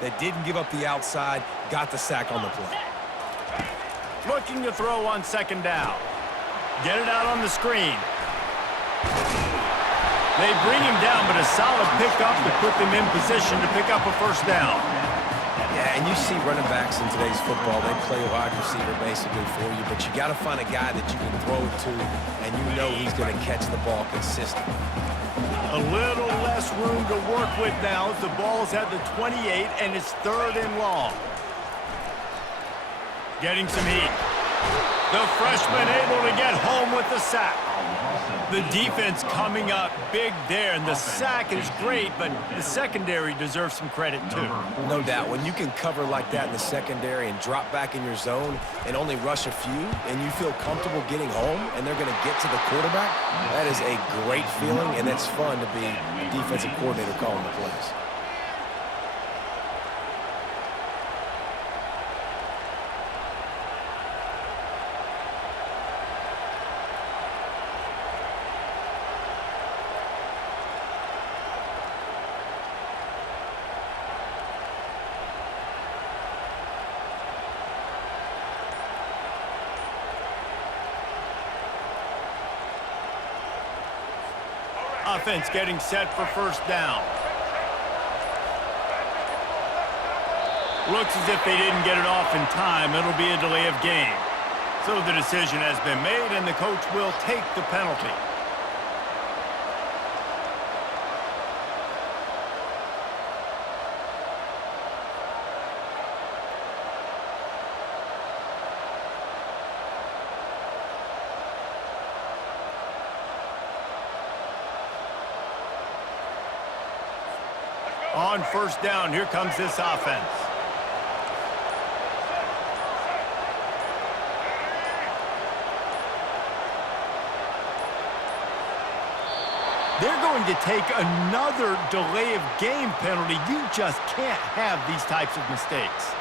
that didn't give up the outside, got the sack on the play. Looking to throw on second down. Get it out on the screen. They bring him down, but a solid pickup to put them in position to pick up a first down. Yeah, and you see running backs in today's football, they play wide receiver basically for you, but you got to find a guy that you can throw it to, and you know he's going to catch the ball consistently. A little less room to work with now as the ball's at the 28, and it's 3rd and long. Getting some heat. The freshman able to get home with the sack. The defense coming up big there, and the sack is great, but the secondary deserves some credit too. No doubt. When you can cover like that in the secondary and drop back in your zone and only rush a few, and you feel comfortable getting home, and they're going to get to the quarterback, that is a great feeling, and it's fun to be a defensive coordinator calling the plays. Offense getting set for first down. Looks as if they didn't get it off in time. It'll be a delay of game. So the decision has been made, and the coach will take the penalty. On first down, here comes this offense. They're going to take another delay of game penalty. You just can't have these types of mistakes.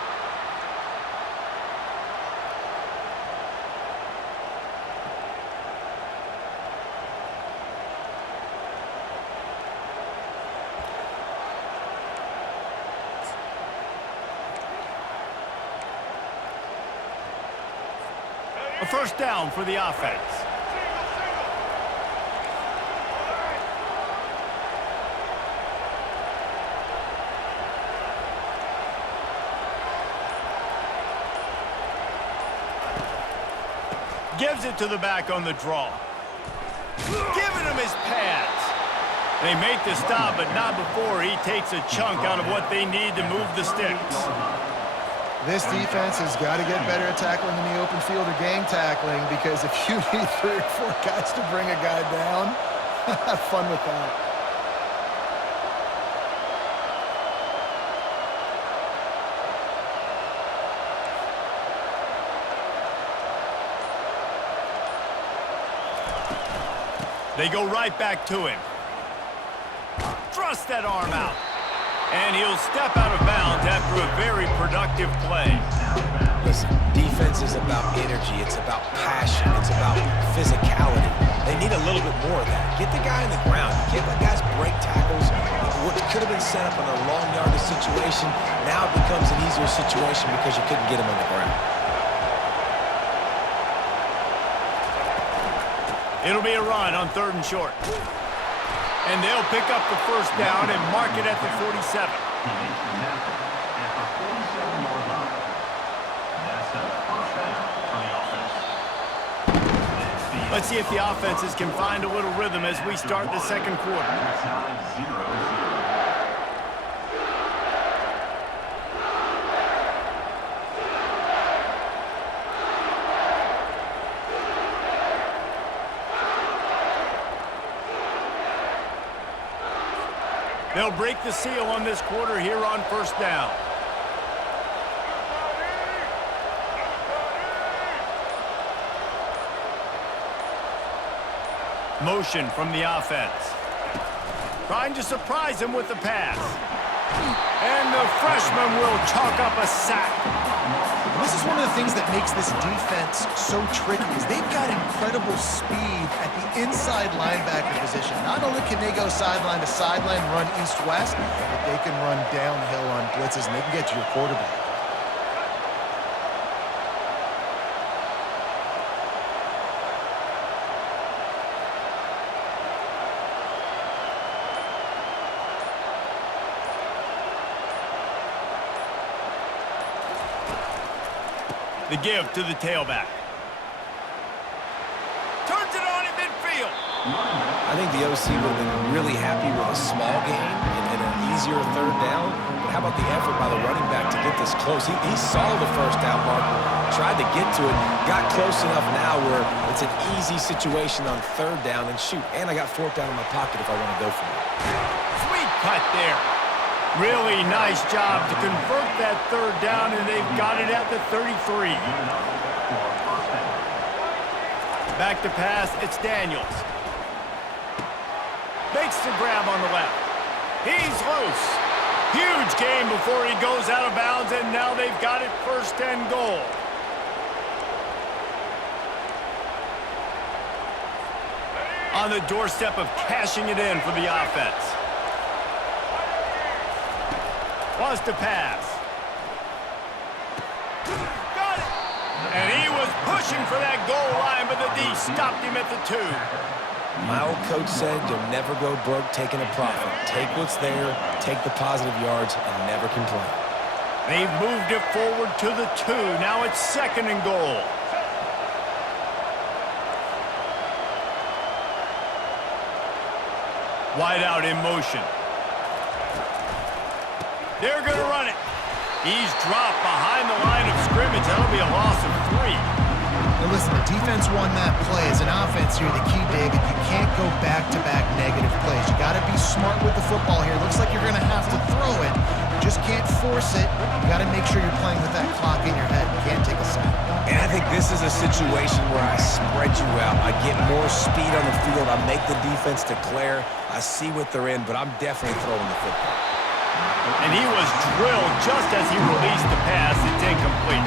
A first down for the offense. Gives it to the back on the draw. Giving him his pads. They make the stop, but not before he takes a chunk out of what they need to move the sticks. This defense has got to get better at tackling in the open field or gang tackling, because if you need 3 or 4 guys to bring a guy down, have fun with that. They go right back to him. Thrust that arm out. And he'll step out of bounds after a very productive play. Listen, defense is about energy. It's about passion. It's about physicality. They need a little bit more of that. Get the guy in the ground. You can't let guys break tackles. What could have been set up in a long yardage situation, now it becomes an easier situation because you couldn't get him on the ground. It'll be a run on 3rd and short. And they'll pick up the first down and mark it at the 47. Let's see if the offenses can find a little rhythm as we start the second quarter. They'll break the seal on this quarter here on first down. Motion from the offense. Trying to surprise him with the pass. And the freshman will chalk up a sack. This is one of the things that makes this defense so tricky is they've got incredible speed at the inside linebacker position. Not only can they go sideline to sideline, run east-west, but they can run downhill on blitzes, and they can get to your quarterback. The give to the tailback. Turns it on in midfield. I think the OC would have been really happy with a small gain and an easier third down. But how about the effort by the running back to get this close? He saw the first down marker, tried to get to it, got close enough now where it's an easy situation on third down. And shoot, and I got fourth down in my pocket if I want to go for it. Sweet cut there. Really nice job to convert that third down, and they've got it at the 33. Back to pass, it's Daniels. Makes the grab on the left. He's loose. Huge gain before he goes out of bounds, and now they've got it first and goal. On the doorstep of cashing it in for the offense. Wants to pass. Got it! And he was pushing for that goal line, but the D stopped him at the 2. My old coach said you'll never go broke taking a profit. Take what's there, take the positive yards, and never complain. They've moved it forward to the 2. Now it's second and goal. Wide out in motion. They're going to run it. He's dropped behind the line of scrimmage. That'll be a loss of 3. Now listen, the defense won that play. As an offense here, the key, David, you can't go back-to-back negative plays. You got to be smart with the football here. Looks like you're going to have to throw it. You just can't force it. You got to make sure you're playing with that clock in your head. You can't take a sack. And I think this is a situation where I spread you out. I get more speed on the field. I make the defense declare. I see what they're in, but I'm definitely throwing the football. And he was drilled just as he released the pass. It's incomplete.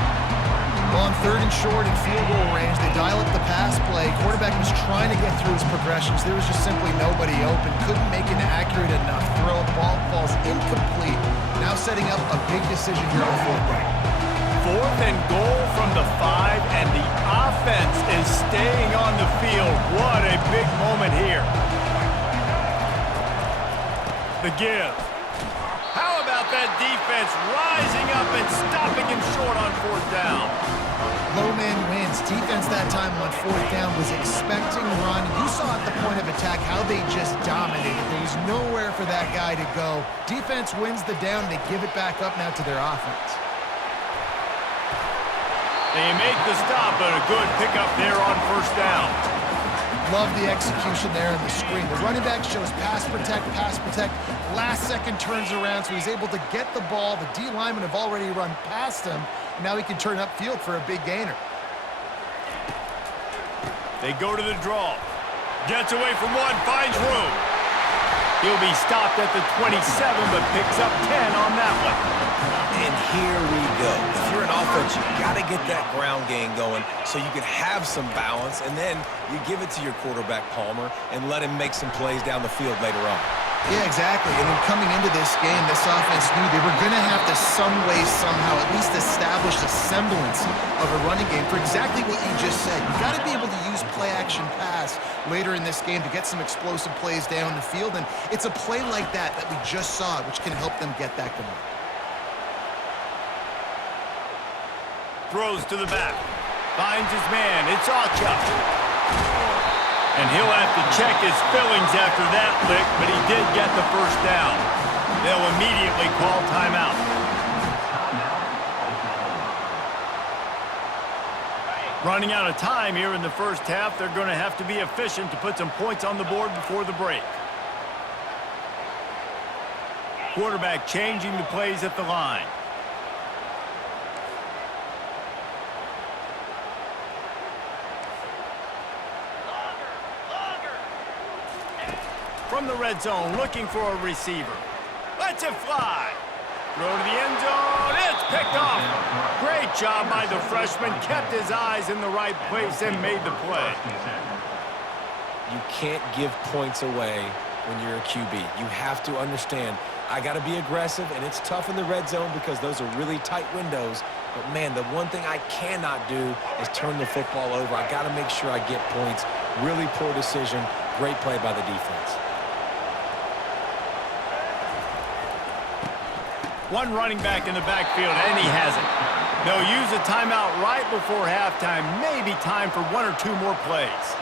Well, on third and short in field goal range, they dial up the pass play. Quarterback was trying to get through his progressions. There was just simply nobody open. Couldn't make an accurate enough throw. Ball falls incomplete. Now setting up a big decision here on fourth down. Fourth and goal from the 5, and the offense is staying on the field. What a big moment here. The give. How about that defense rising up and stopping him short on fourth down? Low man wins. Defense that time on fourth down was expecting run. You saw at the point of attack how they just dominated. There was nowhere for that guy to go. Defense wins the down. They give it back up now to their offense. They make the stop, but a good pickup there on first down. Love the execution there on the screen. The running back shows pass protect, pass protect. Last second turns around, so he's able to get the ball. The D linemen have already run past him. Now he can turn upfield for a big gainer. They go to the draw. Gets away from one, finds room. He'll be stopped at the 27, but picks up 10 on that one. And here we go. If you're an offense, you got to get that ground game going so you can have some balance, and then you give it to your quarterback, Palmer, and let him make some plays down the field later on. Yeah, exactly. And then coming into this game, this offense knew they were going to have to some way, somehow, at least establish a semblance of a running game for exactly what you just said. You got to be able to use play-action pass later in this game to get some explosive plays down the field, and it's a play like that that we just saw, which can help them get that going. Throws to the back. Finds his man. It's Acha. And he'll have to check his fillings after that lick, but he did get the first down. They'll immediately call timeout. Running out of time here in the first half, they're going to have to be efficient to put some points on the board before the break. Quarterback changing the plays at the line. From the red zone, looking for a receiver. Lets it fly. Throw to the end zone. It's Picked off. Great job by the freshman. Kept his eyes in the right place and made the play. You can't give points away when you're a QB. You have to understand, I got to be aggressive, and it's tough in the red zone because those are really tight windows. But, man, the one thing I cannot do is turn the football over. I got to make sure I get points. Really poor decision. Great play by the defense. One running back in the backfield, and he has it. They'll use a timeout right before halftime. Maybe time for one or two more plays.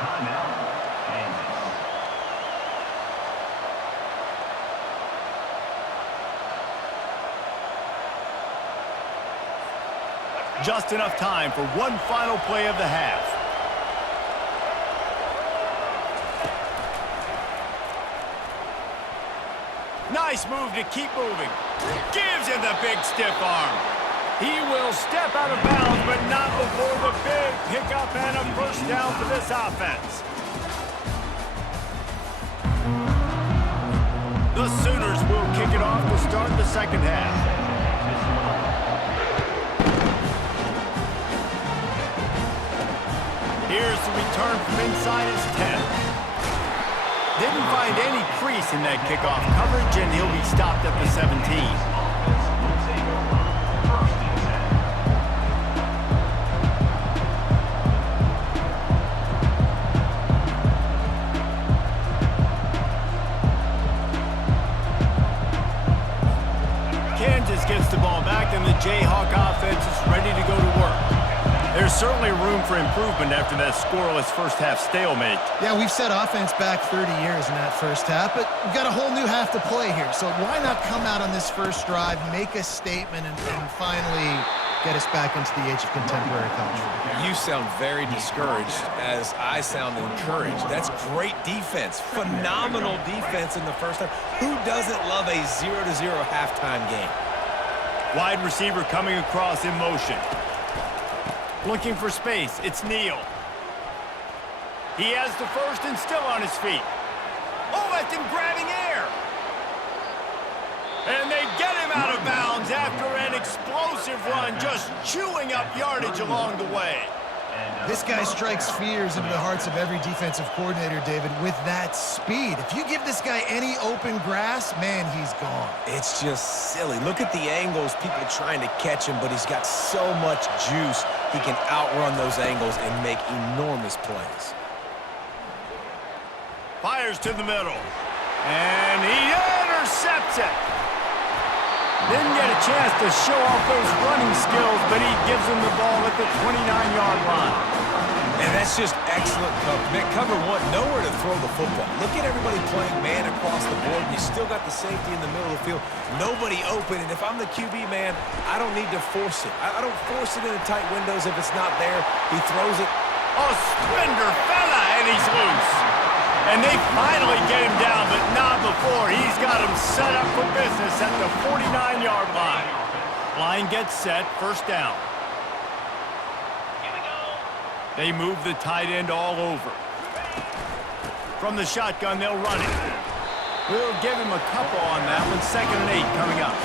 Just enough time for one final play of the half. Nice move to keep moving. Gives him the big stiff arm. He will step out of bounds, but not before the big pickup and a first down for this offense. The Sooners will kick it off to start the second half. Here's the return from inside his 10. Didn't find any crease in that kickoff coverage, and he'll be stopped at the 17. Kansas gets the ball back, and the Jayhawk offense is ready to go to work. There's certainly room for improvement after that scoreless first-half stalemate. Yeah, we've set offense back 30 years in that first half, but we've got a whole new half to play here. So why not come out on this first drive, make a statement, and finally get us back into the age of contemporary culture? You sound very discouraged as I sound encouraged. That's great defense. Phenomenal defense in the first half. Who doesn't love a 0-0 halftime game? Wide receiver coming across in motion. Looking for space, it's Neal. He has the first and still on his feet. Oh, that's him grabbing air. And they get him out of bounds after an explosive run, just chewing up yardage along the way. This guy strikes fears into the hearts of every defensive coordinator, David, with that speed. If you give this guy any open grass, man, he's gone. It's just silly. Look at the angles, people trying to catch him, but he's got so much juice. He can outrun those angles and make enormous plays. Fires to the middle. And he intercepts it. Didn't get a chance to show off those running skills, but he gives him the ball at the 29-yard line. And that's just excellent cover. Man, cover one, nowhere to throw the football. Look at everybody playing man across the board, and you still got the safety in the middle of the field. Nobody open, and if I'm the QB, man, I don't need to force it. I don't force it into tight windows if it's not there. He throws it. Oh, Spender fella, and he's loose. And they finally get him down, but not before. He's got him set up for business at the 49-yard line. Line gets set, first down. They move the tight end all over. From the shotgun, they'll run it. We'll give him a couple on that one. 2nd and 8 coming up.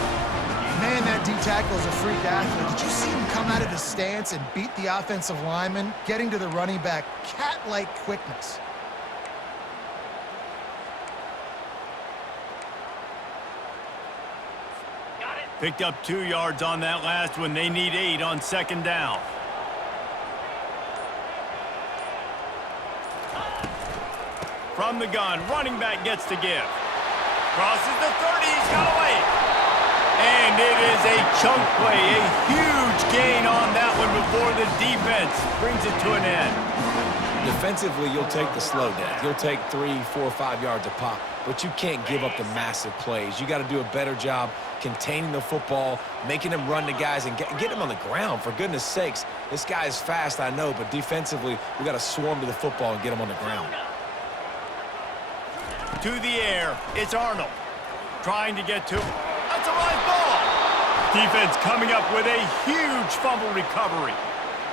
Man, that D-tackle is a freak athlete. Did you see him come out of his stance and beat the offensive lineman, getting to the running back? Cat-like quickness. Picked up 2 yards on that last one. They need 8 on 2nd down. From the gun, running back gets to give. Crosses the 30, he's got away. And it is a chunk play, a huge gain on that one before the defense brings it to an end. Defensively, you'll take the slow death. You'll take 3, 4, 5 yards a pop, but you can't give up the massive plays. You got to do a better job containing the football, making him run to guys, and get him on the ground, for goodness sakes. This guy is fast, I know, but defensively, we got to swarm to the football and get him on the ground. To the air, it's Arnold. Trying to get to him. That's a live ball. Defense coming up with a huge fumble recovery.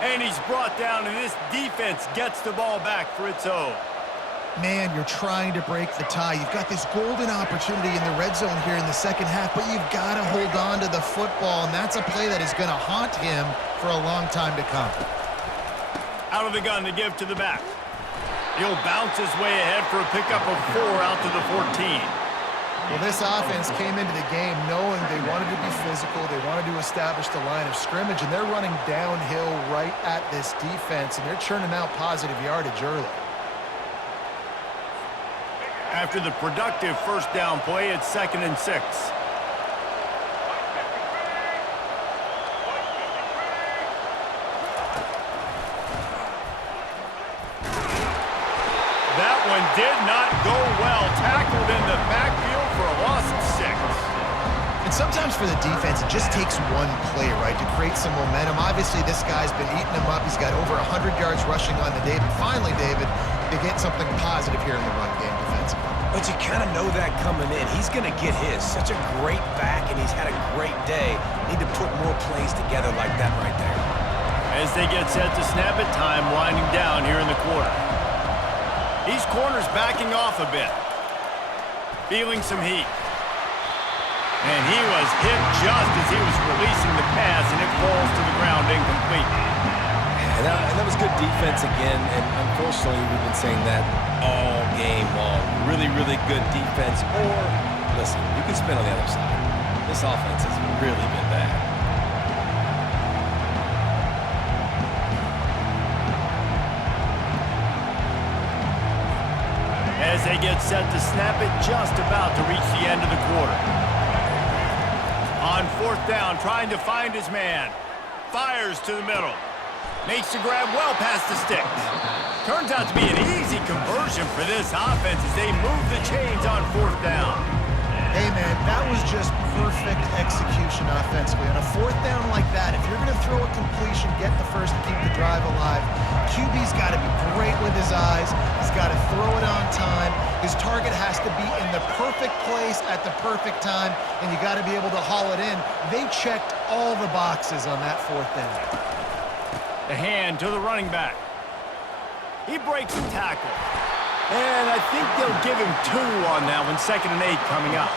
And he's brought down, and this defense gets the ball back for its own. Man, you're trying to break the tie. You've got this golden opportunity in the red zone here in the second half, but you've got to hold on to the football, and that's a play that is going to haunt him for a long time to come. Out of the gun to give to the back. He'll bounce his way ahead for a pickup of 4 out to the 14. Well, this offense came into the game knowing they wanted to be physical, they wanted to establish the line of scrimmage, and they're running downhill right at this defense, and they're churning out positive yardage early. After the productive first down play, it's 2nd and 6. That one did not go well. Tackled in the backfield for a loss of 6. And sometimes for the defense, it just takes one play, right, to create some momentum. Obviously, this guy's been eating him up. He's got over 100 yards rushing on the day. But finally, David, they get something positive here in the run game defensively. But you kind of know that coming in. He's going to get his. Such a great back, and he's had a great day. Need to put more plays together like that right there. As they get set to snap it, time winding down here in the quarter. These corners backing off a bit. Feeling some heat. And he was hit just as he was releasing the pass, and it falls to the ground incomplete. And that was good defense again, and unfortunately we've been saying that all game long. Really, really good defense. Or, listen, you can spin on the other side. This offense has really been bad. As they get set to snap it, just about to reach the end of the quarter. On 4th down, trying to find his man. Fires to the middle. Makes the grab well past the sticks. Turns out to be an easy conversion for this offense as they move the chains on 4th down. Hey, man, that was just perfect execution offensively. On a 4th down like that, if you're going to throw a completion, get the first to keep the drive alive. QB's got to be great with his eyes. He's got to throw it on time. His target has to be in the perfect place at the perfect time, and you got to be able to haul it in. They checked all the boxes on that 4th down. The hand to the running back. He breaks the tackle. And I think they'll give him 2 on that one. 2nd and 8 coming up.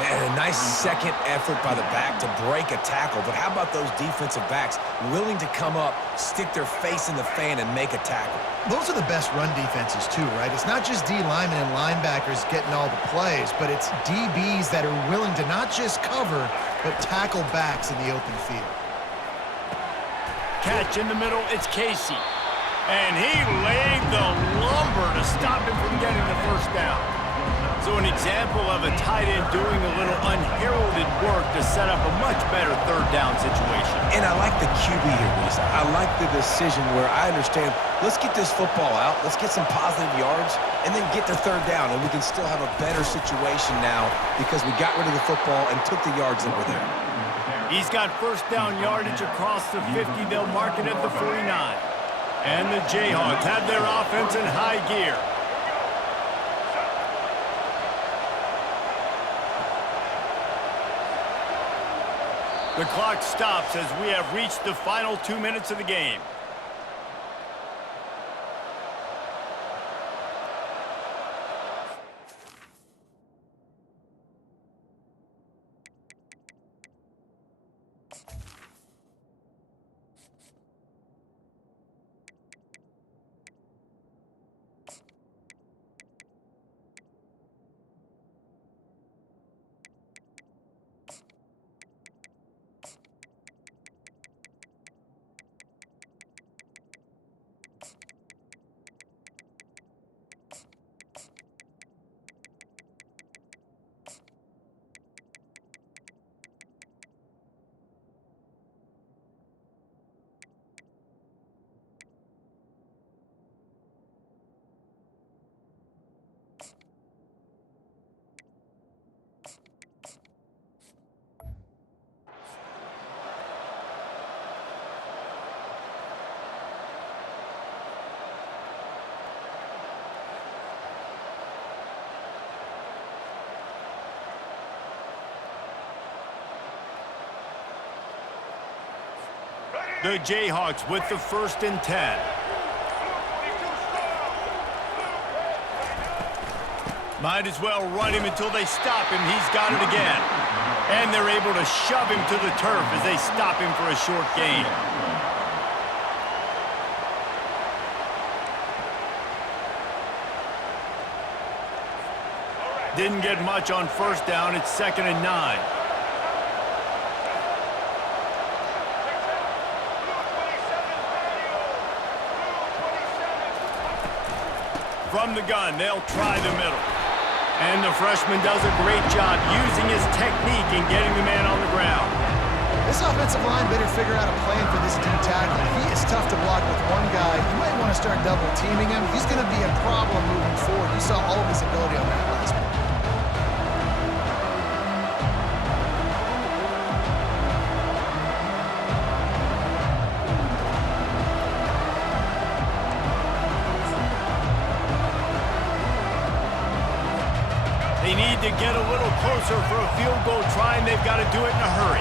Man, a nice second effort by the back to break a tackle. But how about those defensive backs willing to come up, stick their face in the fan, and make a tackle? Those are the best run defenses too, right? It's not just D linemen and linebackers getting all the plays, but it's DBs that are willing to not just cover, but tackle backs in the open field. Catch in the middle, it's Casey. And he laid the lumber to stop him from getting the first down. So an example of a tight end doing a little unheralded work to set up a much better 3rd down situation. And I like the QB here, Reese. I like the decision where I understand, let's get this football out, let's get some positive yards, and then get the 3rd down, and we can still have a better situation now because we got rid of the football and took the yards that were there. He's got first down yardage across the 50. They'll mark it at the 49. And the Jayhawks have their offense in high gear. The clock stops as we have reached the final 2 minutes of the game. The Jayhawks with the 1st and 10. Might as well run him until they stop him. He's got it again. And they're able to shove him to the turf as they stop him for a short gain. Didn't get much on first down. It's 2nd and 9. From the gun, they'll try the middle. And the freshman does a great job using his technique and getting the man on the ground. This offensive line better figure out a plan for this D tackle. He is tough to block with one guy. You might want to start double teaming him. He's going to be a problem moving forward. You saw all of his ability on that last one. They need to get a little closer for a field goal try, and they've got to do it in a hurry.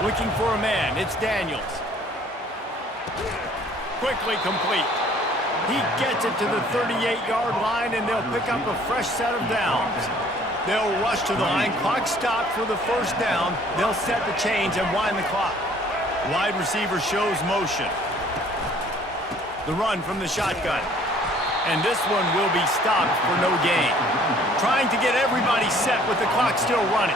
Looking for a man, it's Daniels. Quickly complete. He gets it to the 38-yard line, and they'll pick up a fresh set of downs. They'll rush to the line. Clock stopped for the first down. They'll set the chains and wind the clock. Wide receiver shows motion. The run from the shotgun. And this one will be stopped for no gain. Trying to get everybody set with the clock still running.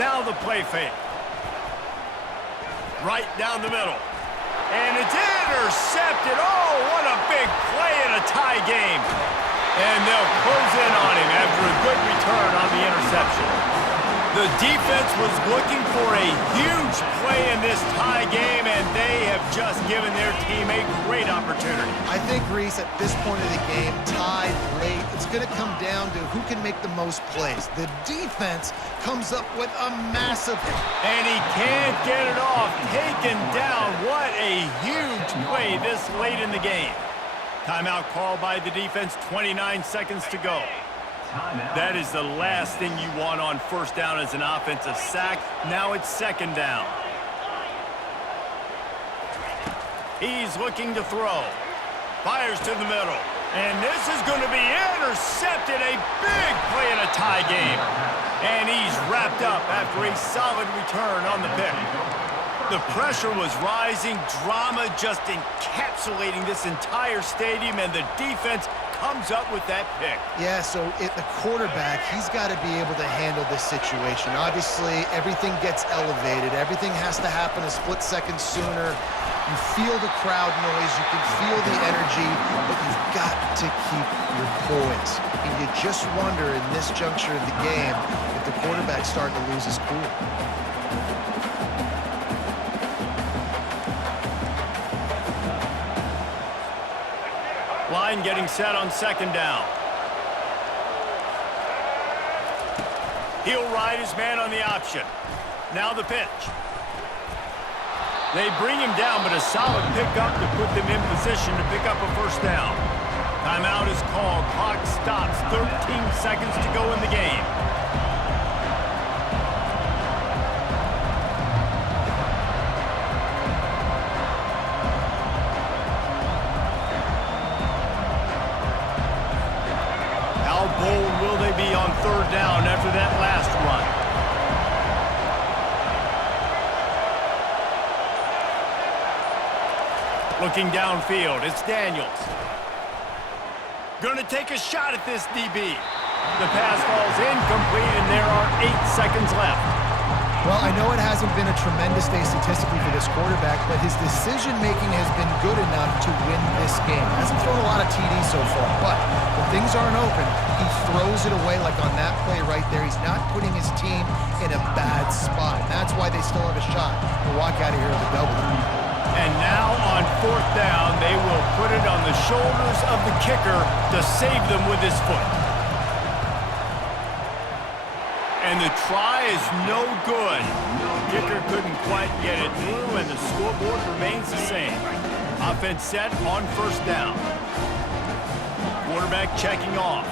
Now the play fake. Right down the middle. And it's intercepted. Oh, what a big play in a tie game. And they'll close in on him after a good return on the interception. The defense was looking for a huge play in this tie game, and they have just given their team a great opportunity. I think, Reese, at this point of the game, tied late, it's going to come down to who can make the most plays. The defense comes up with a massive hit. And he can't get it off. Taken down. What a huge play this late in the game. Timeout called by the defense, 29 seconds to go. That is the last thing you want on first down as an offensive sack. Now it's 2nd down. He's looking to throw. Fires to the middle. And this is going to be intercepted. A big play in a tie game. And he's wrapped up after a solid return on the pick. The pressure was rising. Drama just encapsulating this entire stadium, and the defense comes up with that pick. Yeah, so the quarterback, he's got to be able to handle this situation. Obviously, everything gets elevated. Everything has to happen a split second sooner. You feel the crowd noise. You can feel the energy, but you've got to keep your poise. And you just wonder in this juncture of the game if the quarterback's starting to lose his cool. Line getting set on 2nd down. He'll ride his man on the option. Now the pitch. They bring him down, but a solid pickup to put them in position to pick up a first down. Timeout is called. Clock stops. 13 seconds to go in the game. How bold will they be on 3rd down after that last run? Looking downfield, it's Daniels. Gonna take a shot at this DB. The pass falls incomplete, and there are 8 seconds left. Well, I know it hasn't been a tremendous day statistically for this quarterback, but his decision-making has been good enough to win this game. Hasn't thrown a lot of TDs so far, but when things aren't open, he throws it away like on that play right there. He's not putting his team in a bad spot. That's why they still have a shot to walk out of here with a W. And now on 4th down, they will put it on the shoulders of the kicker to save them with his foot. And the try is no good. Kicker couldn't quite get it through, and the scoreboard remains the same. Offense set on 1st down. Quarterback checking off.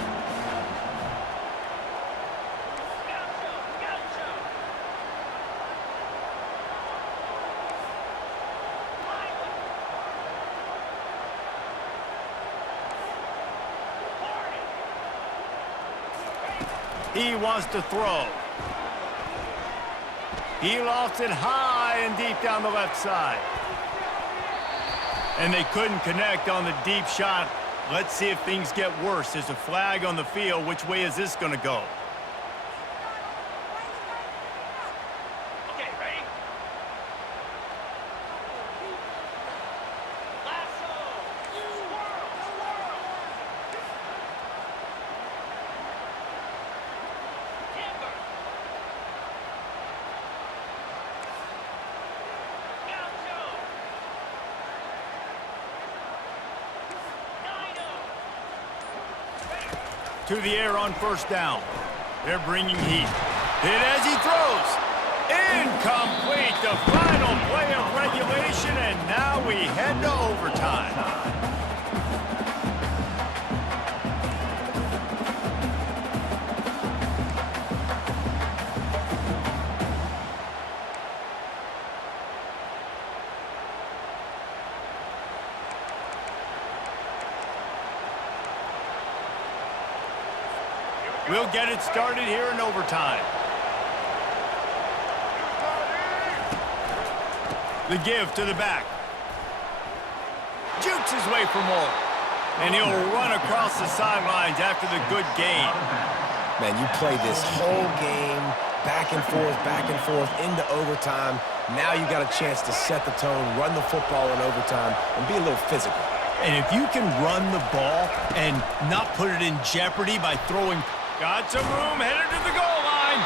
He wants to throw. He lofts it high and deep down the left side. And they couldn't connect on the deep shot. Let's see if things get worse. There's a flag on the field. Which way is this going to go? Okay, ready? Lasso! Swirl! Timber! Gaucho! To the air on first down. They're bringing heat. Hit as he throws. Incomplete. The final play of regulation, and now we head to overtime. We'll get it started here in overtime. The give to the back. Jukes his way for more. And he'll run across the sidelines after the good gain. Man, you play this whole game back and forth into overtime. Now you got a chance to set the tone, run the football in overtime, and be a little physical. And if you can run the ball and not put it in jeopardy by throwing... Got some room, headed to the goal line.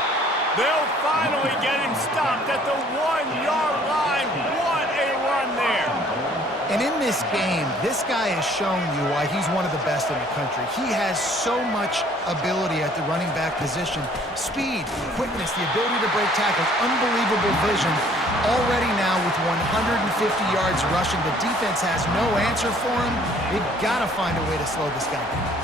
They'll finally get him stopped at the 1-yard line. What a run there. And in this game, this guy has shown you why he's one of the best in the country. He has so much ability at the running back position. Speed, quickness, the ability to break tackles, unbelievable vision. Already now with 150 yards rushing, the defense has no answer for him. They've got to find a way to slow this guy down.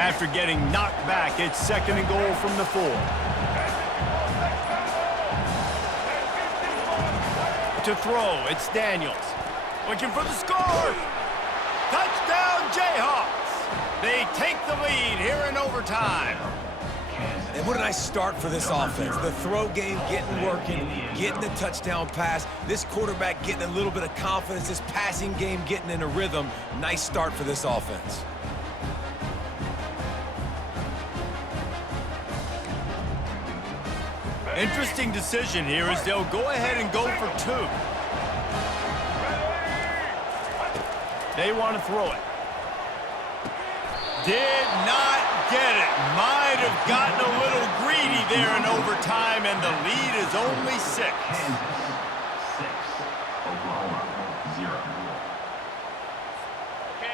After getting knocked back, it's 2nd and goal from the 4. To throw, it's Daniels. Looking for the score. Touchdown, Jayhawks. They take the lead here in overtime. And what a nice start for this offense. The throw game getting working, getting the touchdown pass. This quarterback getting a little bit of confidence. This passing game getting in a rhythm. Nice start for this offense. Interesting decision here as they'll go ahead and go for 2. They want to throw it. Did not get it. Might have gotten a little greedy there in overtime, and the lead is only 6.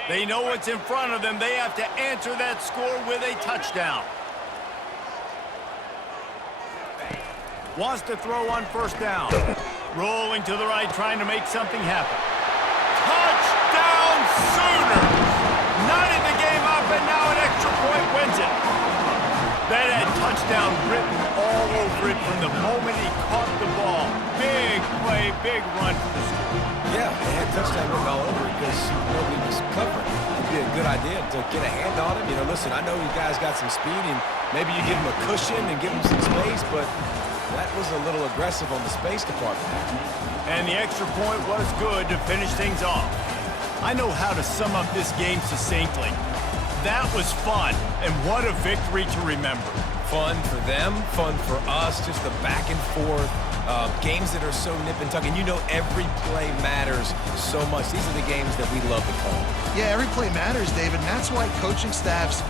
They know what's in front of them. They have to answer that score with a touchdown. Wants to throw on first down. Rolling to the right, trying to make something happen. Touchdown Sooners! Not in the game up, and now an extra point wins it. That had touchdown written all over it from the moment he caught the ball. Big play, big run for the score. Yeah, they had touchdown written all over it because nobody was covering. It'd be a good idea to get a hand on him. You know, listen, I know you guys got some speed, and maybe you give him a cushion and give him some space, but that was a little aggressive on the space department. And the extra point was good to finish things off. I know how to sum up this game succinctly. That was fun, and what a victory to remember. Fun for them, fun for us, just the back and forth. Games that are so nip and tuck, and you know every play matters so much. These are the games that we love to call. Yeah, every play matters, David, and that's why coaching staffs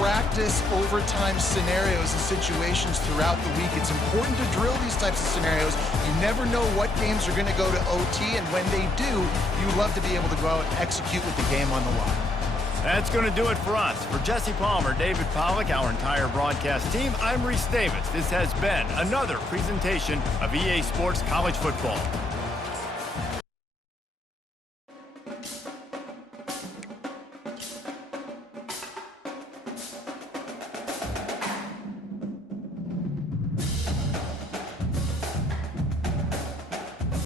practice overtime scenarios and situations throughout the week. It's important to drill these types of scenarios. You never know what games are going to go to OT, and when they do, you love to be able to go out and execute with the game on the line. That's going to do it for us. For Jesse Palmer, David Pollack, our entire broadcast team, I'm Reese Davis. This has been another presentation of EA Sports College Football.